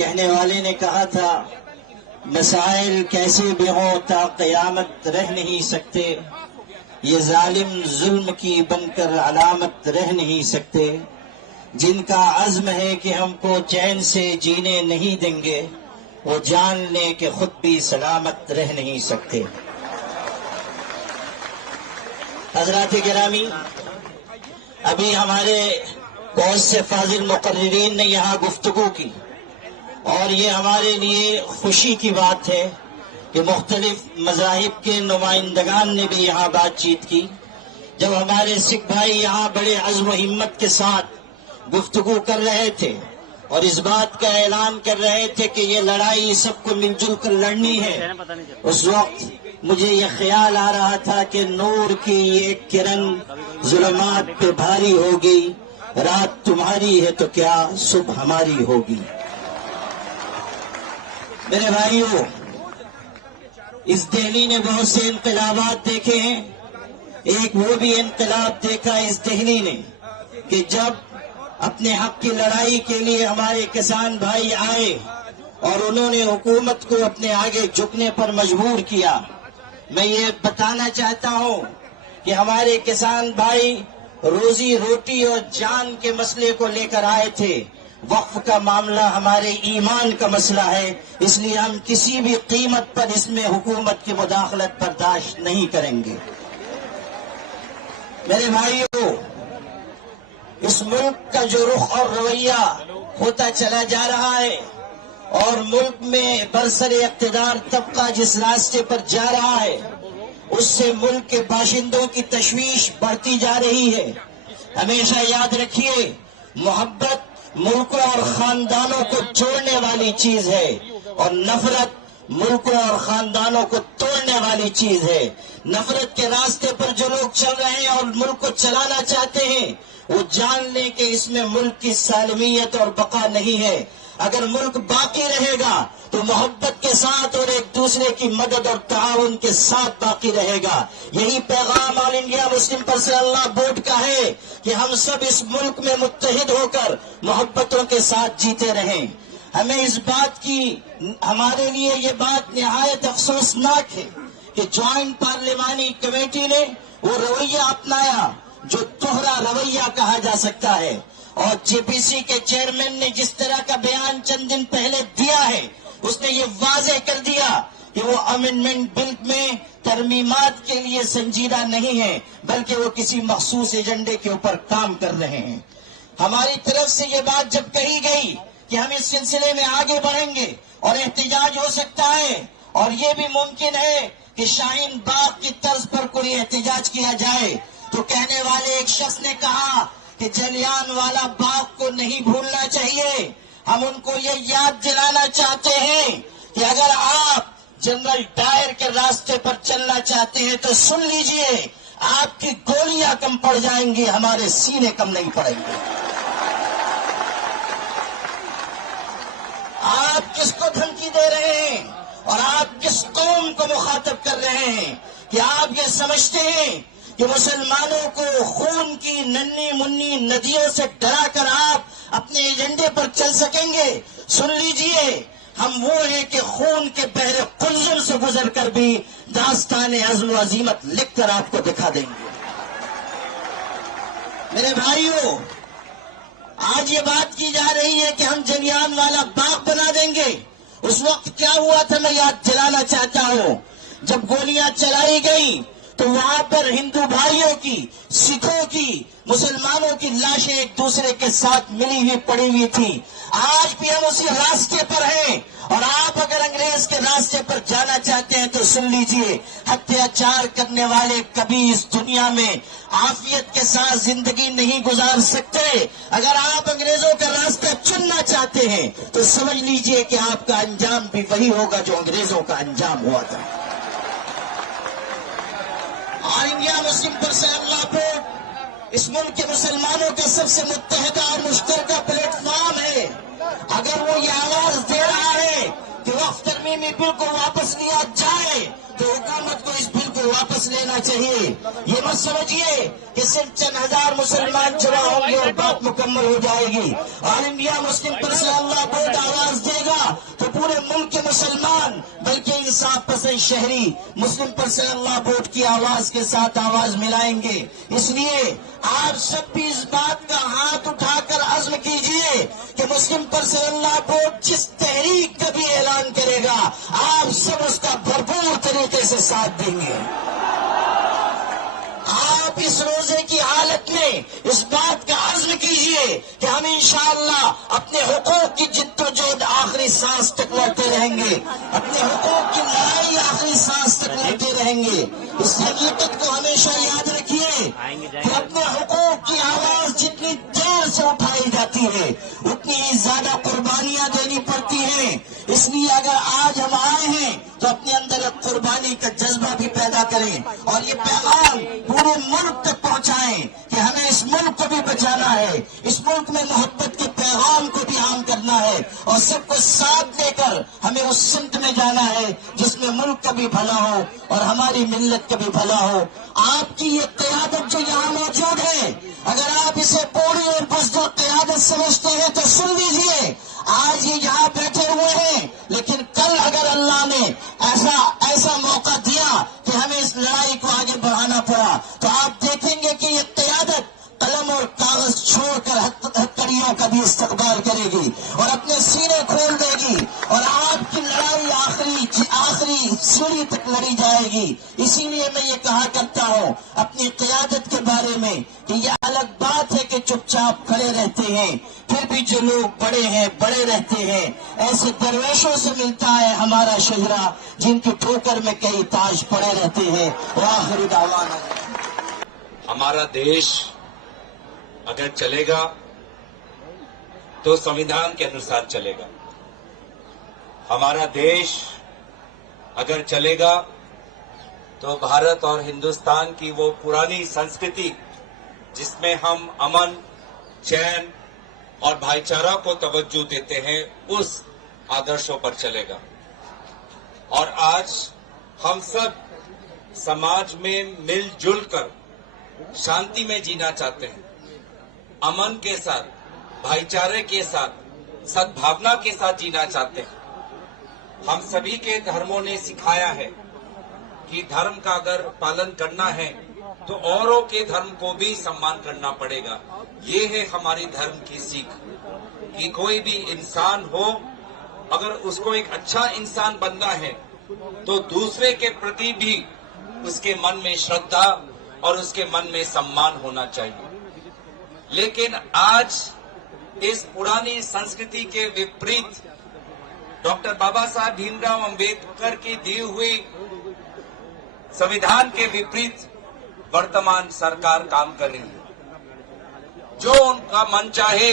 کہنے والے نے کہا تھا مسائل کیسے بھی ہوں تا قیامت رہ نہیں سکتے، یہ ظالم ظلم کی بن کر علامت رہ نہیں سکتے، جن کا عزم ہے کہ ہم کو چین سے جینے نہیں دیں گے وہ جان لیں کہ خود بھی سلامت رہ نہیں سکتے۔ حضرات گرامی، ابھی ہمارے بہت سے فاضل مقررین نے یہاں گفتگو کی، اور یہ ہمارے لیے خوشی کی بات ہے کہ مختلف مذاہب کے نمائندگان نے بھی یہاں بات چیت کی۔ جب ہمارے سکھ بھائی یہاں بڑے عزم و ہمت کے ساتھ گفتگو کر رہے تھے اور اس بات کا اعلان کر رہے تھے کہ یہ لڑائی سب کو مل جل کر لڑنی ہے، اس وقت مجھے یہ خیال آ رہا تھا کہ نور کی ایک کرن ظلمات پہ بھاری ہوگی، رات تمہاری ہے تو کیا صبح ہماری ہوگی۔ میرے بھائیوں، اس دہلی نے بہت سے انقلابات دیکھے ہیں، ایک وہ بھی انقلاب دیکھا اس دہلی نے کہ جب اپنے حق کی لڑائی کے لیے ہمارے کسان بھائی آئے اور انہوں نے حکومت کو اپنے آگے جھکنے پر مجبور کیا۔ میں یہ بتانا چاہتا ہوں کہ ہمارے کسان بھائی روزی روٹی اور جان کے مسئلے کو لے کر آئے تھے، وقف کا معاملہ ہمارے ایمان کا مسئلہ ہے، اس لیے ہم کسی بھی قیمت پر اس میں حکومت کی مداخلت برداشت نہیں کریں گے۔ میرے بھائیوں، اس ملک کا جو رخ اور رویہ ہوتا چلا جا رہا ہے اور ملک میں برسر اقتدار طبقہ جس راستے پر جا رہا ہے اس سے ملک کے باشندوں کی تشویش بڑھتی جا رہی ہے۔ ہمیشہ یاد رکھیے، محبت ملکوں اور خاندانوں کو جوڑنے والی چیز ہے اور نفرت ملکوں اور خاندانوں کو توڑنے والی چیز ہے۔ نفرت کے راستے پر جو لوگ چل رہے ہیں اور ملک کو چلانا چاہتے ہیں وہ جان لیں کہ اس میں ملک کی سالمیت اور بقا نہیں ہے۔ اگر ملک باقی رہے گا تو محبت کے ساتھ اور ایک دوسرے کی مدد اور تعاون کے ساتھ باقی رہے گا۔ یہی پیغام آل انڈیا مسلم پرسنل اللہ بورڈ کا ہے کہ ہم سب اس ملک میں متحد ہو کر محبتوں کے ساتھ جیتے رہیں۔ ہمیں اس بات کی، ہمارے لیے یہ بات نہایت افسوسناک ہے کہ جوائنٹ پارلیمانی کمیٹی نے وہ رویہ اپنایا جو دوہرا رویہ کہا جا سکتا ہے، اور جے پی سی کے چیئرمین نے جس طرح کا بیان چند دن پہلے دیا ہے اس نے یہ واضح کر دیا کہ وہ امینڈمنٹ بل میں ترمیمات کے لیے سنجیدہ نہیں ہے بلکہ وہ کسی مخصوص ایجنڈے کے اوپر کام کر رہے ہیں۔ ہماری طرف سے یہ بات جب کہی گئی کہ ہم اس سلسلے میں آگے بڑھیں گے اور احتجاج ہو سکتا ہے اور یہ بھی ممکن ہے کہ شاہین باغ کی طرز پر کوئی احتجاج کیا جائے، تو کہنے والے ایک شخص نے کہا کہ جلیان والا باغ کو نہیں بھولنا چاہیے۔ ہم ان کو یہ یاد دلانا چاہتے ہیں کہ اگر آپ جنرل ڈائر کے راستے پر چلنا چاہتے ہیں تو سن لیجئے، آپ کی گولیاں کم پڑ جائیں گی، ہمارے سینے کم نہیں پڑیں گے۔ آپ کس کو دھمکی دے رہے ہیں اور آپ کس قوم کو مخاطب کر رہے ہیں؟ کہ آپ یہ سمجھتے ہیں کہ مسلمانوں کو خون کی ننھی منی ندیوں سے ڈرا کر آپ اپنے ایجنڈے پر چل سکیں گے؟ سن لیجئے، ہم وہ ہیں کہ خون کے بحر قلزم سے گزر کر بھی داستان عزم و عزیمت لکھ کر آپ کو دکھا دیں گے۔ میرے بھائیوں، آج یہ بات کی جا رہی ہے کہ ہم جلیان والا باغ بنا دیں گے۔ اس وقت کیا ہوا تھا میں یاد دلانا چاہتا ہوں، جب گولیاں چلائی گئیں تو وہاں پر ہندو بھائیوں کی، سکھوں کی، مسلمانوں کی لاشیں ایک دوسرے کے ساتھ ملی ہوئی پڑی ہوئی تھی۔ آج بھی ہم اسی راستے پر ہیں، اور آپ اگر انگریز کے راستے پر جانا چاہتے ہیں تو سن لیجئے، اتیاچار کرنے والے کبھی اس دنیا میں عافیت کے ساتھ زندگی نہیں گزار سکتے۔ اگر آپ انگریزوں کا راستہ چننا چاہتے ہیں تو سمجھ لیجئے کہ آپ کا انجام بھی وہی ہوگا جو انگریزوں کا انجام ہوا تھا۔ آل انڈیا مسلم پرسنل اللہ بورڈ اس ملک کے مسلمانوں کا سب سے متحدہ اور مشترکہ پلیٹ فارم ہے۔ اگر وہ یہ آواز دے رہا ہے کہ وقف ترمیمی بل کو واپس لیا جائے تو حکومت کو اس بل کو واپس لینا چاہیے۔ یہ مت سمجھیے کہ صرف چند ہزار مسلمان جمع ہوں گے اور بات مکمل ہو جائے گی۔ آل انڈیا مسلم پرسنل اللہ بورڈ آواز دے گا مسلمان بلکہ انصاف پسند شہری مسلم پرسن اللہ ووٹ کی آواز کے ساتھ آواز ملائیں گے. اس لیے آپ سب بھی اس بات کا ہاتھ اٹھا کر عزم کیجئے کہ مسلم پرسن اللہ ووٹ جس تحریک کا بھی اعلان کرے گا آپ سب اس کا بھرپور طریقے سے ساتھ دیں گے. آپ اس روزے کی حالت میں اس بات کا عزم کیجئے کہ ہم انشاءاللہ اپنے حقوق کی جدوجہد آخری سانس تک لڑتے رہیں گے, اپنے حقوق کی لڑائی آخری سانس تک لڑتے رہیں گے. اس حقیقت کو ہمیشہ یاد رکھیے کہ اپنے حقوق کی آواز جتنی دیر سے اٹھائی جاتی ہے اتنی ہی زیادہ قربانیاں دینی پڑتی ہیں. اس لیے اگر آج ہم آئے ہیں تو اپنے اندر ایک قربانی کا جذبہ بھی پیدا کریں اور یہ پیغام پورے ملک تک پہنچائیں کہ ہمیں اس ملک کو بھی بچانا ہے, اس ملک میں محبت کے پیغام کو بھی عام کرنا ہے اور سب کو ساتھ لے کر ہمیں اس سمت میں جانا ہے جس میں ملک کا بھی بھلا ہو اور ہماری ملت کا بھی بھلا ہو. آپ کی یہ قیادت جو یہاں موجود ہے, اگر آپ اسے پوری اور بس جو قیادت سمجھتے ہیں تو سن لیجئے, آج یہ یہاں بیٹھے ہوئے ہیں لیکن کل اگر اللہ نے ایسا موقع دیا کہ ہمیں اس لڑائی کو آگے بڑھانا پڑا تو آپ دیکھیں گے کہ یہ قیادت قلم اور کاغذ چھوڑ کر ہتھکڑیوں کا بھی استقبال کرے گی اور اپنے سینے کھول دے گی اور آپ کی لڑائی آخری سیڑھی تک لڑی جائے گی. اسی لیے میں یہ کہا کرتا ہوں اپنی قیادت کے بارے میں کہ یہ الگ بات ہے کہ چپ چاپ کھڑے رہتے ہیں, پھر بھی جو لوگ بڑے رہتے ہیں ایسے درویشوں سے ملتا ہے ہمارا شجرا جن کی ٹھوکر میں کئی تاج پڑے رہتے ہیں. وآخر دعوانا ہمارا دیش اگر چلے گا تو سنویدھان کے انوسار چلے گا. ہمارا دیش اگر چلے گا تو بھارت اور ہندوستان کی وہ پرانی سنسکرتی جس میں ہم امن, چین اور بھائی چارہ کو توجہ دیتے ہیں اس آدرشوں پر چلے گا. اور آج ہم سب سماج میں مل جل کر شانتی میں جینا چاہتے ہیں, امن کے ساتھ, بھائی چارے کے ساتھ, سدبھاونا کے ساتھ جینا چاہتے ہیں. ہم سبھی کے دھرموں نے سکھایا ہے کہ دھرم کا اگر پالن کرنا ہے تو اوروں کے دھرم کو بھی سمان کرنا پڑے گا. یہ ہے ہماری دھرم کی سیکھ کہ کوئی بھی انسان ہو اگر اس کو ایک اچھا انسان بننا ہے تو دوسرے کے پرتی بھی اس کے من میں شردھا اور اس کے من میں سمان ہونا چاہیے. لیکن آج اس پرانی سنسکرتی کے وپریت ڈاکٹر بابا صاحب بھیم راؤ امبیڈکر کی دی ہوئی سنویدھان کے وپریت ورتمان سرکار کام کر رہی ہے. جو ان کا من چاہے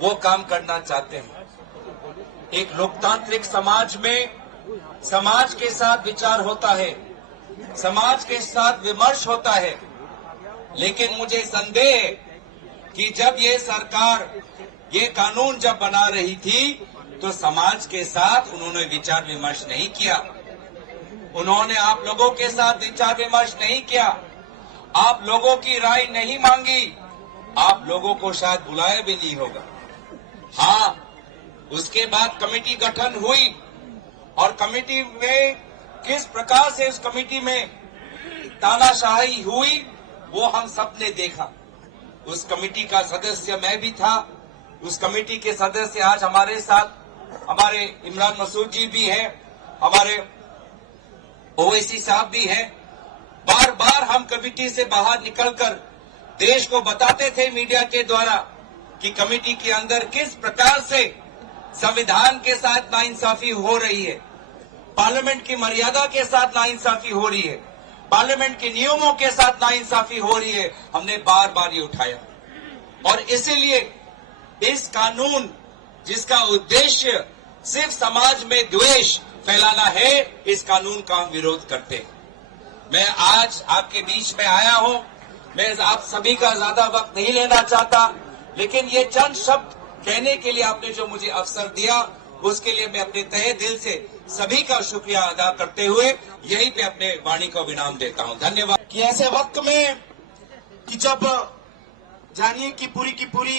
وہ کام کرنا چاہتے ہیں. ایک لوکتانترک سماج میں سماج کے ساتھ وچار ہوتا ہے, سماج کے ساتھ ومرش ہوتا ہے, لیکن مجھے سندیہ ہے کہ جب یہ سرکار یہ قانون جب بنا رہی تھی تو سماج کے ساتھ انہوں نے وچار ومرش نہیں کیا, انہوں نے آپ لوگوں کے ساتھ وچار ومرش نہیں کیا, آپ لوگوں کی رائے نہیں مانگی, آپ لوگوں کو شاید بلایا بھی نہیں ہوگا. ہاں, اس کے بعد کمیٹی گٹھن ہوئی اور کمیٹی میں کس پرکار سے اس کمیٹی میں تاناشاہی ہوئی وہ ہم سب نے دیکھا. اس کمیٹی کا سدسیہ میں بھی تھا. اس کمیٹی کے سدسیہ آج ہمارے ساتھ ہمارے عمران مسعود جی بھی ہیں, ہمارے اویسی صاحب بھی ہیں. بار بار ہم کمیٹی سے باہر نکل کر دیش کو بتاتے تھے میڈیا کے دوارا کہ کمیٹی کے اندر کس پرکار سے سنویدھان کے ساتھ ناانصافی ہو رہی ہے, پارلیمنٹ کی مریادا کے ساتھ ناانصافی ہو رہی ہے, پارلیمنٹ کے نیموں کے ساتھ ناانصافی ہو رہی ہے. ہم نے بار بار یہ اٹھایا اور اسی لیے اس قانون جس کا ادیشیہ صرف سماج میں دویش پھیلانا ہے, اس قانون کا ہم وروଧ کرتے ہیں. میں آج آپ کے بیچ میں آیا ہوں, میں آپ سبھی کا زیادہ وقت نہیں لینا چاہتا, لیکن یہ چند شبد کہنے کے لیے آپ نے جو مجھے اوسر دیا اس کے لیے میں اپنے تہہ دل سے سبھی کا شکریہ ادا کرتے ہوئے یہیں پہ اپنے وانی کو ونام دیتا ہوں. دھنیہ واد. کہ ایسے وقت میں کہ جب جانیے کہ پوری کی پوری